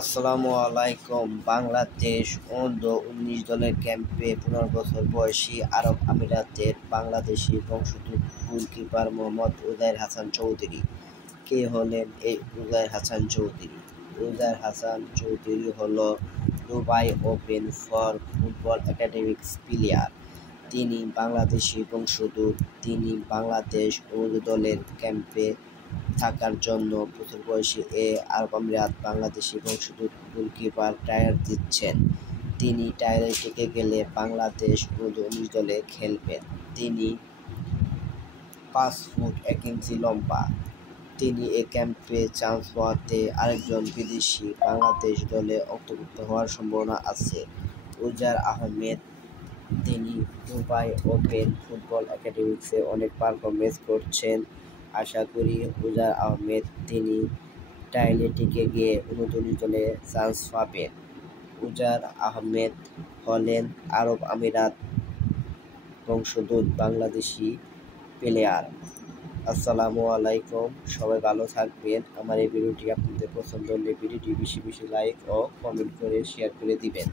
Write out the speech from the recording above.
আসসালামু আলাইকুম। বাংলাদেশ অনূর্ধ্ব-19 দলের ক্যাম্পে 15 বছর বয়সী আরব আমিরাতের বাংলাদেশি বংশোদ্ভূত গোলকিপার মোহাম্মদ উজাইর হাসান চৌধুরী। কে হলেন এই উজাইর হাসান চৌধুরী? উজাইর হাসান চৌধুরী হল Dubai open for football academics player. তিনি বাংলাদেশি বংশোদ্ভূত। তিনি বাংলাদেশ অনূর্ধ্ব দলের ক্যাম্পে থাকার জন্য বছর বয়সী আরব আমিরাত বাংলাদেশি বংশোদ্ভূত গোলকিপার ট্রায়াল দিচ্ছেন। তিনি ট্রায়ালে টিকে গেলে বাংলাদেশ অনূর্ধ্ব-19 দলে খেলবেন। তিনি 5 ফুট 1 ইঞ্চি লম্বা। তিনি এ ক্যাম্পে চান্স পাওয়াতে আরেকজন বিদেশি বাংলাদেশ দলে অন্তর্ভুক্ত হওয়ার সম্ভাবনা আছে। উজাইর আহমেদ। তিনি দুবাই ওপেন ফুটবল একাডেমিক্সে অনেক পারফরমেন্স করছেন। আশা করি উজাইর আহমেদ তিনি ট্রায়ালে টিকে গিয়ে অনূর্ধ্ব-19 দলে চান্স পাবেন। উজাইর আহমেদ হলেন আরব আমিরাত বংশোদ্ভূত বাংলাদেশি প্লেয়ার। আসসালামু আলাইকুম। সবাই ভালো থাকবেন। আমার এই ভিডিওটি আপনাদের পছন্দ হলে ভিডিওটি বেশি বেশি লাইক ও কমেন্ট করে শেয়ার করে দিবেন।